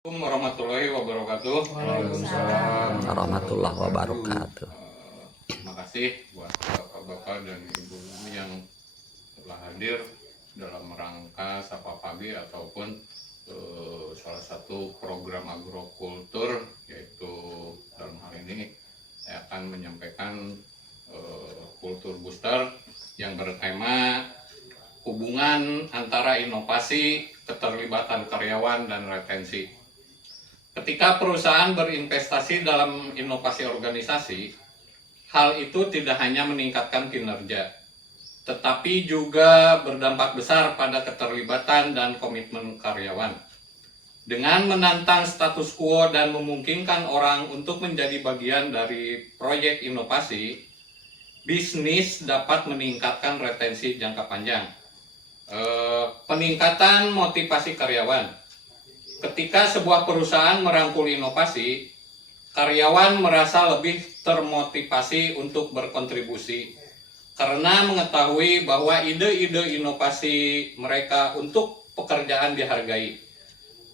Assalamualaikum warahmatullahi wabarakatuh. Waalaikumsalam warahmatullahi wabarakatuh. Terima kasih buat bapak-bapak dan ibu yang telah hadir dalam rangka Sapa Pagi ataupun salah satu program agrokultur, yaitu dalam hal ini saya akan menyampaikan kultur booster yang bertema hubungan antara inovasi, keterlibatan karyawan, dan retensi. Ketika perusahaan berinvestasi dalam inovasi organisasi, hal itu tidak hanya meningkatkan kinerja, tetapi juga berdampak besar pada keterlibatan dan komitmen karyawan. Dengan menantang status quo dan memungkinkan orang untuk menjadi bagian dari proyek inovasi, bisnis dapat meningkatkan retensi jangka panjang. Peningkatan motivasi karyawan. Ketika sebuah perusahaan merangkul inovasi, karyawan merasa lebih termotivasi untuk berkontribusi karena mengetahui bahwa ide-ide inovasi mereka untuk pekerjaan dihargai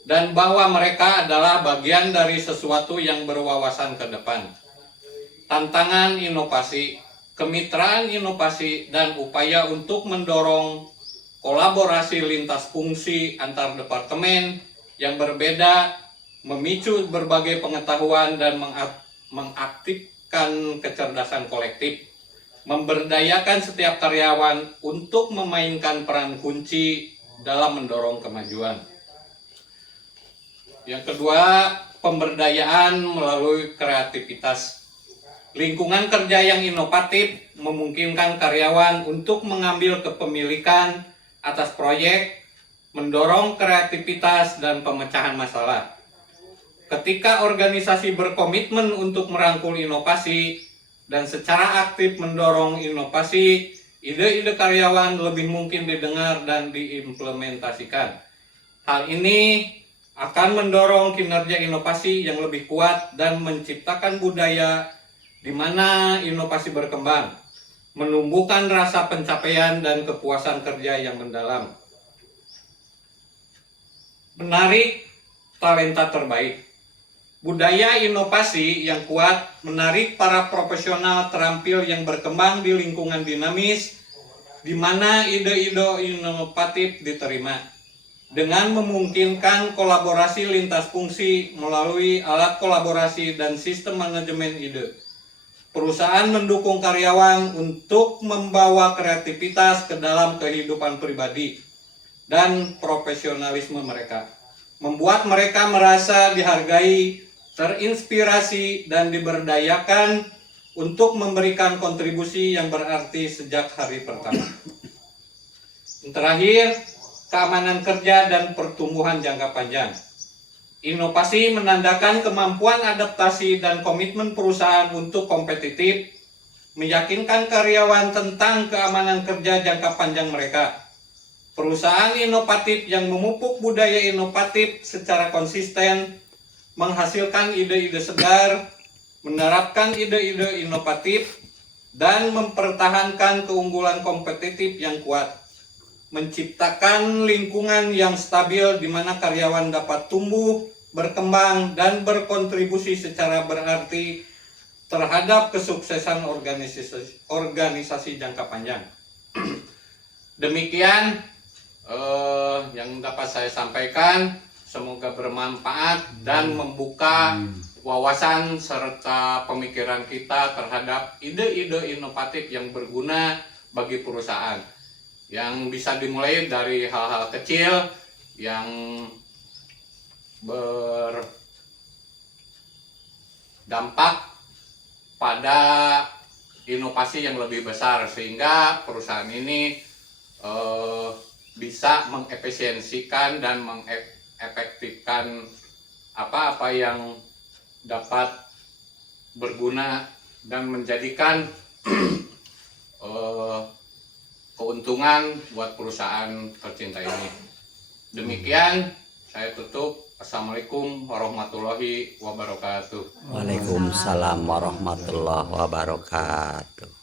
dan bahwa mereka adalah bagian dari sesuatu yang berwawasan ke depan. Tantangan inovasi, kemitraan inovasi, dan upaya untuk mendorong kolaborasi lintas fungsi antar departemen yang berbeda memicu berbagai pengetahuan dan mengaktifkan kecerdasan kolektif, memberdayakan setiap karyawan untuk memainkan peran kunci dalam mendorong kemajuan. Yang kedua, pemberdayaan melalui kreativitas. Lingkungan kerja yang inovatif memungkinkan karyawan untuk mengambil kepemilikan atas proyek, mendorong kreativitas dan pemecahan masalah. Ketika organisasi berkomitmen untuk merangkul inovasi dan secara aktif mendorong inovasi, ide-ide karyawan lebih mungkin didengar dan diimplementasikan. Hal ini akan mendorong kinerja inovasi yang lebih kuat dan menciptakan budaya di mana inovasi berkembang, menumbuhkan rasa pencapaian dan kepuasan kerja yang mendalam. Menarik talenta terbaik. Budaya inovasi yang kuat menarik para profesional terampil yang berkembang di lingkungan dinamis, di mana ide-ide inovatif diterima, dengan memungkinkan kolaborasi lintas fungsi melalui alat kolaborasi dan sistem manajemen ide. Perusahaan mendukung karyawan untuk membawa kreativitas ke dalam kehidupan pribadi dan profesionalisme mereka, membuat mereka merasa dihargai, terinspirasi, dan diberdayakan untuk memberikan kontribusi yang berarti sejak hari pertama. Yang terakhir, keamanan kerja dan pertumbuhan jangka panjang. Inovasi menandakan kemampuan adaptasi dan komitmen perusahaan untuk kompetitif, meyakinkan karyawan tentang keamanan kerja jangka panjang mereka. Perusahaan inovatif yang memupuk budaya inovatif secara konsisten, menghasilkan ide-ide segar, menerapkan ide-ide inovatif, dan mempertahankan keunggulan kompetitif yang kuat, menciptakan lingkungan yang stabil di mana karyawan dapat tumbuh, berkembang, dan berkontribusi secara berarti terhadap kesuksesan organisasi jangka panjang. Demikian yang dapat saya sampaikan. Semoga bermanfaat dan membuka wawasan serta pemikiran kita terhadap ide-ide inovatif yang berguna bagi perusahaan, yang bisa dimulai dari hal-hal kecil yang berdampak pada inovasi yang lebih besar, sehingga perusahaan ini bisa mengefisiensikan dan mengefektifkan apa-apa yang dapat berguna dan menjadikan keuntungan buat perusahaan tercinta ini. Demikian, saya tutup. Assalamualaikum warahmatullahi wabarakatuh. Waalaikumsalam warahmatullahi wabarakatuh.